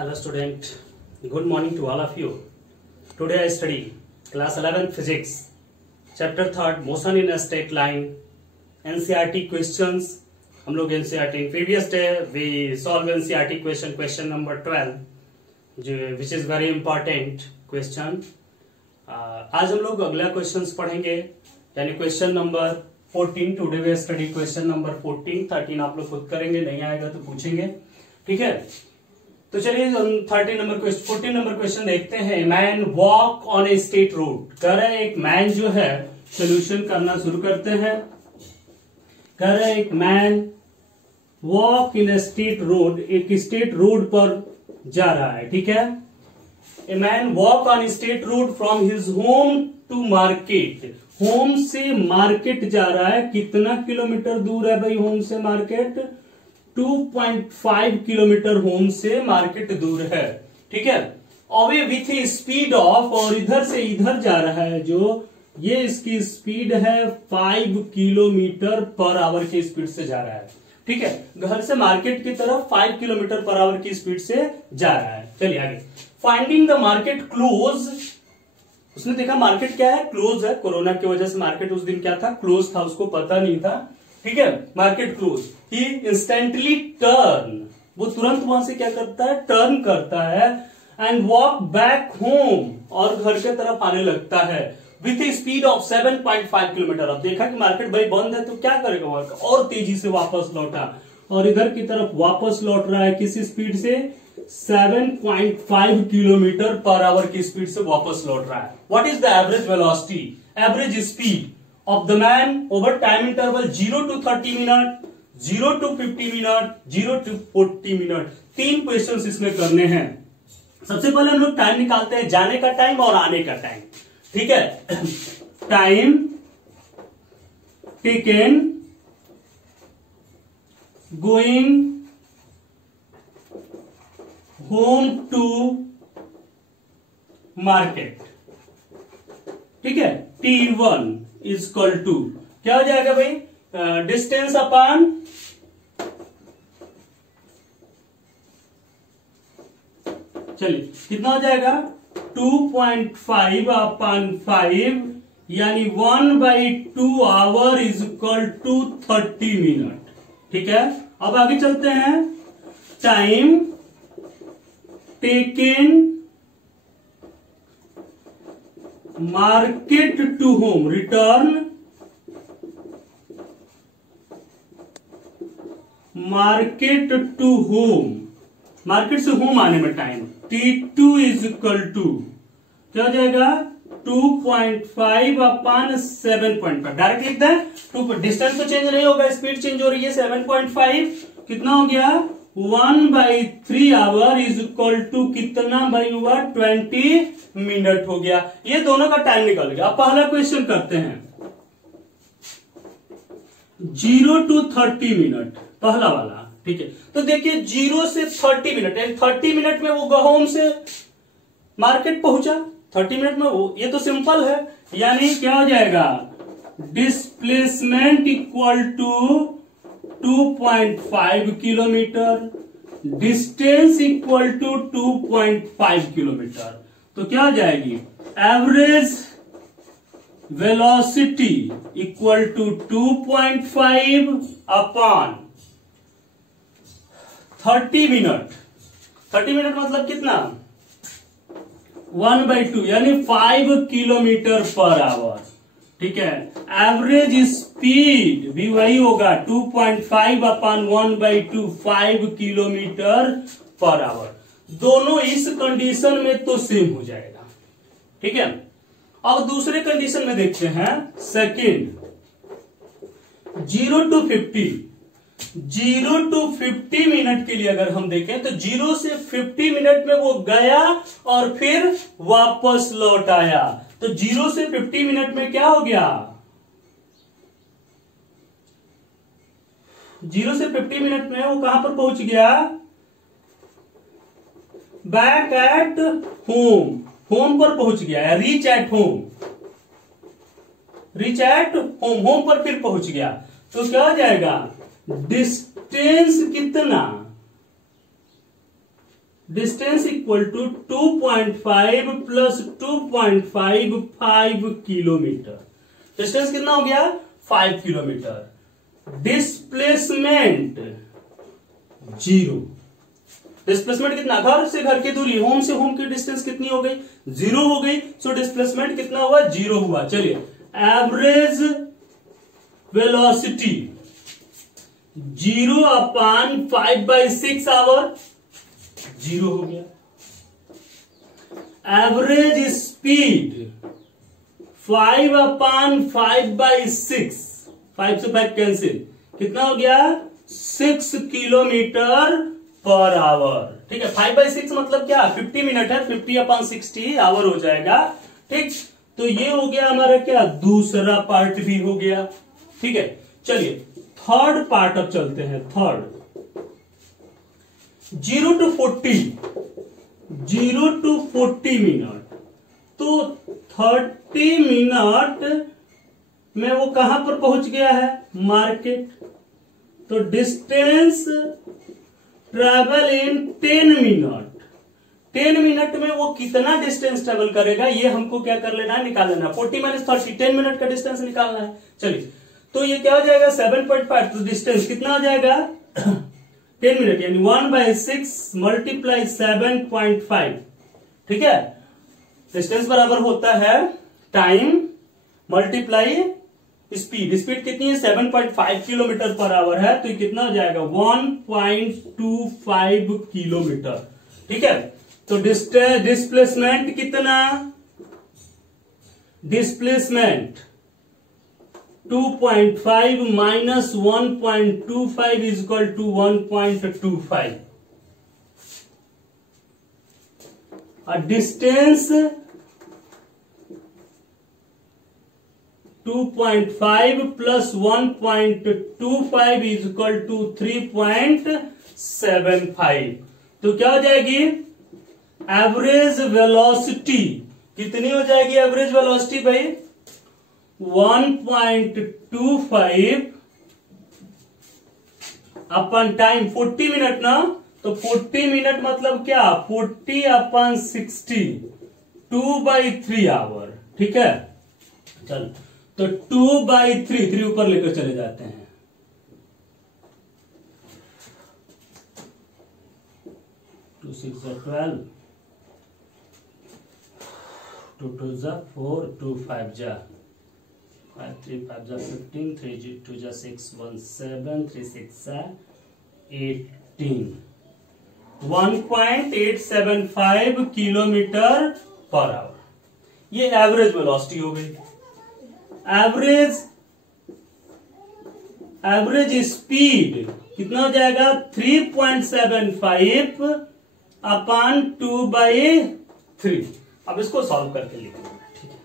Hello student, good morning to all of you. Today I study class 11 physics, chapter 3 motion in a straight line, NCERT questions. हम लोग NCERT previous day we solve NCERT question number 12 which is very important question. आज हम लोग अगला question पढ़ेंगे यानी question number 14. Today we study question number 14. 13 आप लोग खुद करेंगे, नहीं आएगा तो पूछेंगे, ठीक है. तो चलिए 14 नंबर क्वेश्चन देखते हैं. Man walk on A straight road. कह रहा है एक मैन जो है, सोल्यूशन करना शुरू करते हैं. कह रहा है एक man walk in a straight road, एक स्ट्रेट रोड पर जा रहा है, ठीक है. A man walk on straight road from his home to market. Home से मार्केट जा रहा है. कितना किलोमीटर दूर है भाई होम से मार्केट? 2.5 किलोमीटर होम से मार्केट दूर है, ठीक है. Away with A speed of, और इधर से इधर जा रहा है जो ये इसकी स्पीड है 5 किलोमीटर पर आवर की स्पीड से जा रहा है, ठीक है. घर से मार्केट की तरफ 5 किलोमीटर पर आवर की स्पीड से जा रहा है. चलिए आगे. Finding the market close. उसने देखा मार्केट क्या है? क्लोज है. कोरोना की वजह से मार्केट उस दिन क्या था? क्लोज था. उसको पता नहीं था, ठीक है. Market close. He instantly turn, वो तुरंत वहां से क्या करता है? टर्न करता है. एंड वॉक बैक होम, और घर के तरफ आने लगता है with A speed of 7.5 kilometre. अब देखा कि मार्केट भाई बंद है तो क्या करेगा वहां का, और तेजी से वापस लौटा और इधर की तरफ वापस लौट रहा है. किसी स्पीड से? 7.5 किलोमीटर पर आवर की स्पीड से वापस लौट रहा है. What is the average velocity, average speed of the man over time interval 0 to 30 minute, 0 to 50 minute, 0 to 40 minute. 3 questions इसमें करने हैं. सबसे पहले हम लोग टाइम निकालते हैं, जाने का टाइम और आने का टाइम, ठीक है. Time taken going home to market, ठीक है. T1 इज इक्वल टू क्या हो जाएगा भाई? डिस्टेंस अपॉन चलिए कितना हो जाएगा? 2.5 अपॉन 5 यानी 1/2 hour is equal to 30 minute, ठीक है. अब आगे चलते हैं. Time taken market to home, return market to home, market से होम आने में time. T2 is equal to क्या हो जाएगा? 2.5 अपॉन 7.5. डायरेक्ट लिख दें. डिस्टेंस तो चेंज नहीं होगा, स्पीड चेंज हो रही है. 7.5 कितना हो गया? 1/3 आवर इज इक्वल टू कितना भाई हुआ? 20 मिनट हो गया. ये दोनों का टाइम निकल गया. अब पहला क्वेश्चन करते हैं. 0 to 30 मिनट, पहला वाला, ठीक है. तो देखिए 0 से 30 मिनट, 30 मिनट में वो होम से मार्केट पहुंचा. 30 मिनट में वो, ये तो सिंपल है. यानी क्या हो जाएगा? Displacement equal to 2.5 kilometre, distance equal to 2.5 kilometre. तो क्या हो जाएगी? Average velocity equal to 2.5 upon 30 minute. 30 minute मतलब कितना? 1/2 यानी 5 किलोमीटर पर आवर, ठीक है. एवरेज स्पीड भी वही होगा 2.5 अपॉन 1/2, 5 किलोमीटर पर आवर. दोनों इस कंडीशन में तो सेम हो जाएगा, ठीक है. अब दूसरे कंडीशन में देखते हैं. सेकेंड 0 to 50, 0 to 50 मिनट के लिए अगर हम देखें तो 0 से 50 मिनट में वो गया और फिर वापस लौट आया. तो 0 से 50 मिनट में क्या हो गया? 0 से 50 मिनट में वो कहां पर पहुंच गया? बैक एट होम, होम पर पहुंच गया. Reach at home, reach at home, home पर फिर पहुंच गया. तो क्या हो जाएगा? डिस्टेंस कितना? Distance equal to 2.5 plus 2.55 kilometre. Distance कितना हो गया? 5 किलोमीटर। डिस्प्लेसमेंट 0। डिस्प्लेसमेंट कितना? घर से घर की दूरी, होम से होम की डिस्टेंस कितनी हो गई? 0 हो गई। सो डिस्प्लेसमेंट कितना हुआ? 0 हुआ। चलिए, एवरेज वेलोसिटी 0/5/6 आवर 0 हो गया। एवरेज स्पीड 5/5/6, 5 से 5 कैंसिल, कितना हो गया? 6 किलोमीटर पर आवर। ठीक है, 5/6 मतलब क्या? 50 मिनट है, 50/60 आवर हो जाएगा। ठीक, तो ये हो गया हमारा क्या? दूसरा पार्ट भी हो गया। ठीक है, चलिए थर्ड पार्ट अब चलते हैं। Third 0 to 40 minute. तो 30 मिनट में वो कहां पर पहुंच गया है? मार्केट। तो distance travel in 10 minute. 10 minute में वो कितना डिस्टेंस ट्रेवल करेगा, ये हमको क्या कर लेना है? निकाल लेना है। 40 - 30, 10 मिनट का डिस्टेंस निकालना है। चलिए, तो ये क्या हो जाएगा? 7.5। तो डिस्टेंस कितना हो जाएगा? 10 मिनट, यानी 1/6 मल्टीप्लाई 7.5। ठीक है, डिस्टेंस बराबर होता है टाइम मल्टीप्लाई स्पीड। स्पीड कितनी है? 7.5 किलोमीटर पर आवर है। तो ये कितना हो जाएगा? 1.25 किलोमीटर। ठीक है, तो डिस्प्लेसमेंट कितना? Displacement 2.5 minus 1.25 is equal to 1.25। Distance 2.5 plus 1.25 is equal to 3.75। तो क्या हो जाएगी? एवरेज वेलोसिटी कितनी हो जाएगी? एवरेज वेलोसिटी भाई 1.25 अपन टाइम 40 मिनट ना। तो 40 मिनट मतलब क्या? 40/60 2/3 आवर। ठीक है, चल तो 2/3 ऊपर लेकर चले जाते हैं। 2 6 12, 2 2 4, 2 5 5 3 5 15, 3 2 6 1 7, 3 6 18, 1.875 किलोमीटर पर आवर। ये एवरेज वेलोसिटी हो गई। एवरेज स्पीड कितना हो जाएगा? 3.75/2/3। अब इसको सॉल्व करके लिखेंगे। ठीक है,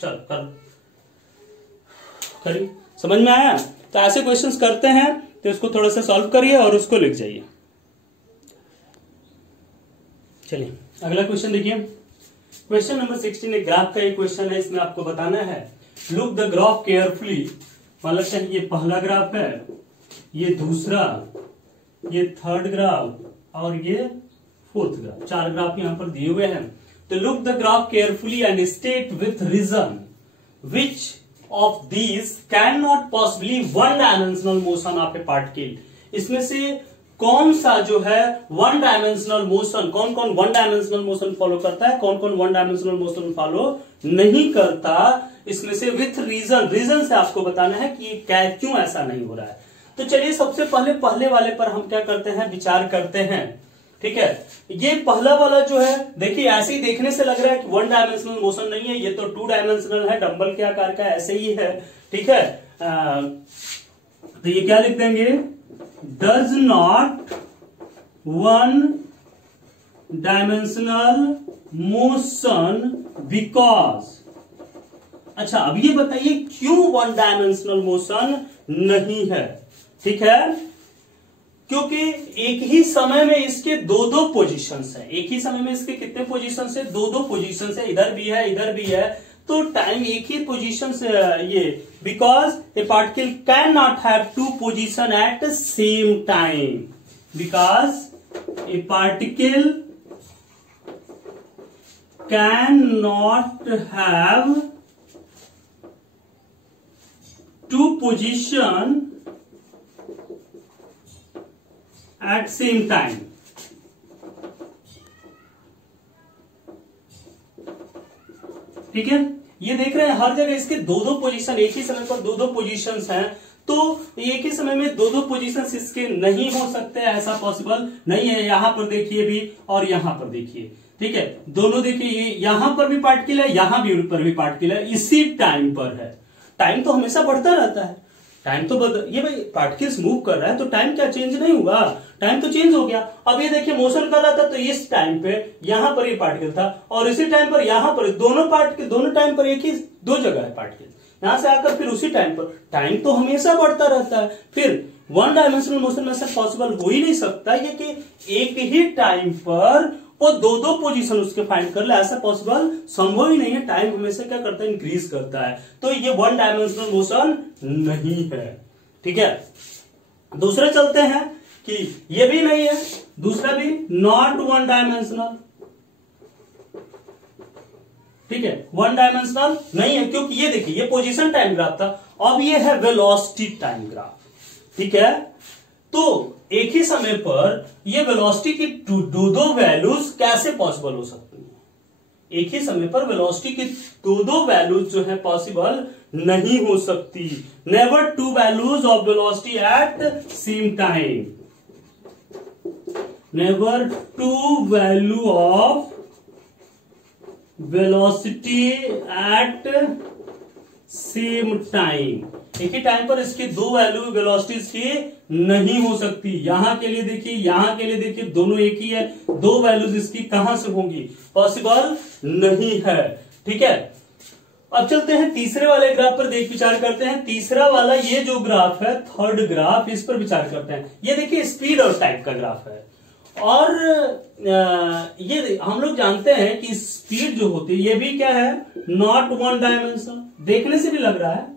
चल कर करिए। समझ में आया? तो ऐसे क्वेश्चंस करते हैं तो इसको थोड़ा सा सॉल्व करिए और उसको लिख जाइए। चलिए अगला क्वेश्चन देखिए। क्वेश्चन नंबर 16 एक ग्राफ का एक क्वेश्चन है। इसमें आपको बताना है, लुक द ग्राफ केयरफुली। मतलब चाहिए ये पहला ग्राफ है, ये दूसरा, ये थर्ड ग्राफ और ये फोर्थ ग्राफ। 4 ग्राफ यहां पर दिए हुए हैं। तो look the graph carefully and state with reason which of these can not possibly one dimensional motion of a particle. इसमें से कौन सा जो है वन डायमेंशनल मोशन, कौन कौन वन डायमेंशनल मोशन फॉलो करता है, कौन कौन वन डायमेंशनल मोशन फॉलो नहीं करता। इसमें से विथ रीजन, रीजन से आपको बताना है कि क्यों ऐसा नहीं हो रहा है। तो चलिए सबसे पहले वाले पर हम क्या करते हैं? विचार करते हैं। ठीक है, ये पहला वाला जो है, देखिए ऐसे ही देखने से लग रहा है कि वन डायमेंशनल मोशन नहीं है, ये तो 2 डायमेंशनल है, डंबल के आकार का ऐसे ही है। ठीक है, तो ये क्या लिख देंगे? Does not one dimensional motion because. अच्छा, अब ये बताइए क्यों वन डायमेंशनल मोशन नहीं है? ठीक है, क्योंकि एक ही समय में इसके 2-2 पोजीशंस हैं। एक ही समय में इसके कितने पोजीशंस है? 2-2 पोजीशंस है। इधर भी है, इधर भी है। तो टाइम एक ही पोजीशन से ये, because a particle can not have 2 position at same time. Because a particle can not have two position at same time. ठीक है, ये देख रहे हैं हर जगह इसके दो दो पोजीशन, एक ही समय पर दो दो पोजीशंस हैं, तो एक ही समय में दो दो पोजीशंस इसके नहीं हो सकते, ऐसा पॉसिबल नहीं है। यहां पर देखिए भी और यहां पर देखिए, ठीक है, दोनों देखिए, यहां पर भी पार्टिकल है, यहां पर भी पार्टिकल है, इसी टाइम पर है। टाइम तो हमेशा बढ़ता रहता है, टाइम तो ये भाई पार्टिकल्स मूव कर रहा है तो टाइम क्या चेंज नहीं हुआ, टाइम तो चेंज हो गया। अब ये देखिए मोशन कर रहा था तो इस टाइम पे यहां पर ये पार्टिकल था और इसी टाइम पर यहां पर, दोनों टाइम पर एक ही दो जगह है पार्टिकल, यहां से आकर फिर उसी टाइम पर, टाइम तो हमेशा बढ़ता रहता है। फिर वन डायमेंशनल मोशन में ऐसा पॉसिबल हो ही नहीं सकता ये कि एक ही टाइम पर वो दो दो पोजीशन उसके फाइंड कर ले, ऐसा पॉसिबल संभव ही नहीं है। टाइम हमेशा क्या करता है, इंक्रीज करता है, तो ये वन डायमेंशनल मोशन नहीं है। ठीक है, दूसरे चलते हैं कि ये भी नहीं है, दूसरा भी नॉट वन डायमेंशनल। ठीक है, वन डायमेंशनल नहीं है क्योंकि ये देखिए ये पोजीशन टाइम ग्राफ था, अब ये है वेलोसिटी टाइम ग्राफ। ठीक है, तो एक ही समय पर ये वेलोसिटी की दो दो वैल्यूज कैसे पॉसिबल हो सकती है, एक ही समय पर वेलोसिटी की दो दो वैल्यूज जो है पॉसिबल नहीं हो सकती। Never two values of velocity at same time, never two value of velocity at same time, एक ही टाइम पर इसकी दो वैल्यू वेलोसिटीज की नहीं हो सकती। यहां के लिए देखिए, यहां के लिए देखिए, दोनों एक ही है, दो वैल्यूज इसकी कहां से होंगी, पॉसिबल नहीं है। ठीक है, अब चलते हैं तीसरे वाले ग्राफ पर विचार करते हैं। तीसरा वाला ये जो ग्राफ है, थर्ड ग्राफ, इस पर विचार करते हैं। ये देखिए स्पीड और टाइम का ग्राफ है, और ये हम लोग जानते हैं कि स्पीड जो होती है ये भी क्या है, नॉट वन डायमेंशनल, देखने से भी लग रहा है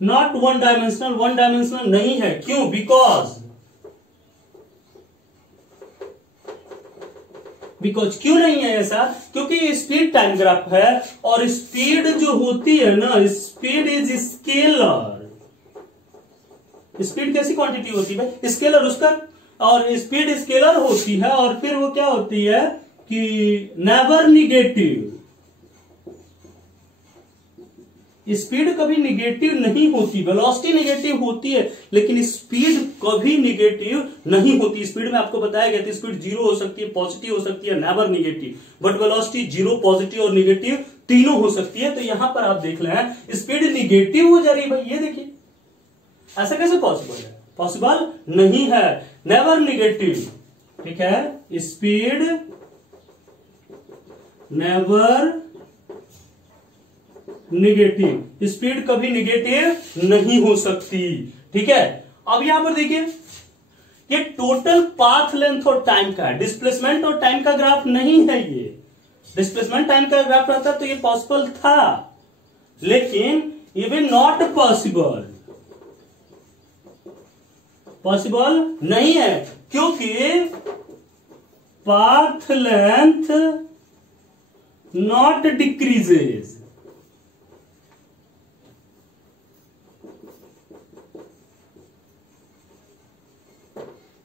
not one dimensional, one dimensional नहीं है। क्यों? बिकॉज क्यों नहीं है ऐसा? क्योंकि स्पीड टाइम ग्राफ है और स्पीड जो होती है ना, स्पीड इज स्केलर। स्पीड कैसी क्वांटिटी होती है भाई? स्केलर उसका, और स्पीड स्केलर होती है और फिर वो क्या होती है कि नेवर निगेटिव। स्पीड कभी निगेटिव नहीं होती, वेलोसिटी निगेटिव होती है लेकिन स्पीड कभी निगेटिव नहीं होती। स्पीड में आपको बताया गया था स्पीड जीरो हो सकती है, पॉजिटिव हो सकती है, never negative, but velocity zero, positive और निगेटिव तीनों हो सकती है। तो यहां पर आप देख रहे हैं स्पीड निगेटिव हो जा रही है भाई, ये देखिए ऐसा कैसे पॉसिबल है? पॉसिबल नहीं है, नेवर निगेटिव। ठीक है, स्पीड नेवर निगेटिव, स्पीड कभी निगेटिव नहीं हो सकती। ठीक है, अब यहां पर देखिए ये टोटल पाथ लेंथ और टाइम का है, डिस्प्लेसमेंट और टाइम का ग्राफ नहीं है। ये डिस्प्लेसमेंट टाइम का ग्राफ रहता तो ये पॉसिबल था, लेकिन ये भी नॉट पॉसिबल, पॉसिबल नहीं है क्योंकि path length not decreases.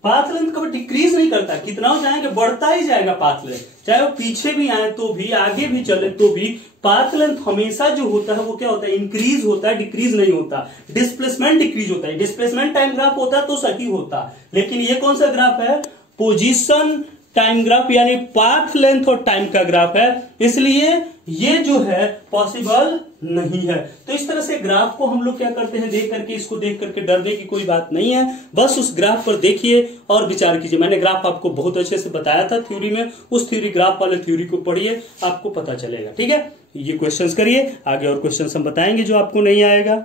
Path length कभी डिक्रीज नहीं करता, कितना हो जाएगा बढ़ता ही जाएगा पाथ लेंथ, चाहे वो पीछे भी आए तो भी, आगे भी चले तो भी पाथ लेंथ हमेशा जो होता है वो क्या होता है, इंक्रीज होता है, डिक्रीज नहीं होता। डिस्प्लेसमेंट डिक्रीज होता है, डिस्प्लेसमेंट टाइम ग्राफ होता तो सही होता, लेकिन ये कौन सा ग्राफ है, पोजीशन टाइम ग्राफ, यानी पाथ लेंथ और टाइम का ग्राफ है, इसलिए ये जो है पॉसिबल नहीं है। तो इस तरह से ग्राफ को हम लोग क्या करते हैं, देख करके, इसको देख करके डरने की कोई बात नहीं है, बस उस ग्राफ पर देखिए और विचार कीजिए। मैंने ग्राफ आपको बहुत अच्छे से बताया था थ्योरी में, उस थ्योरी, ग्राफ वाले थ्योरी को पढ़िए, आपको पता चलेगा। ठीक है, ये क्वेश्चंस करिए, आगे और क्वेश्चंस हम बताएंगे जो आपको नहीं आएगा।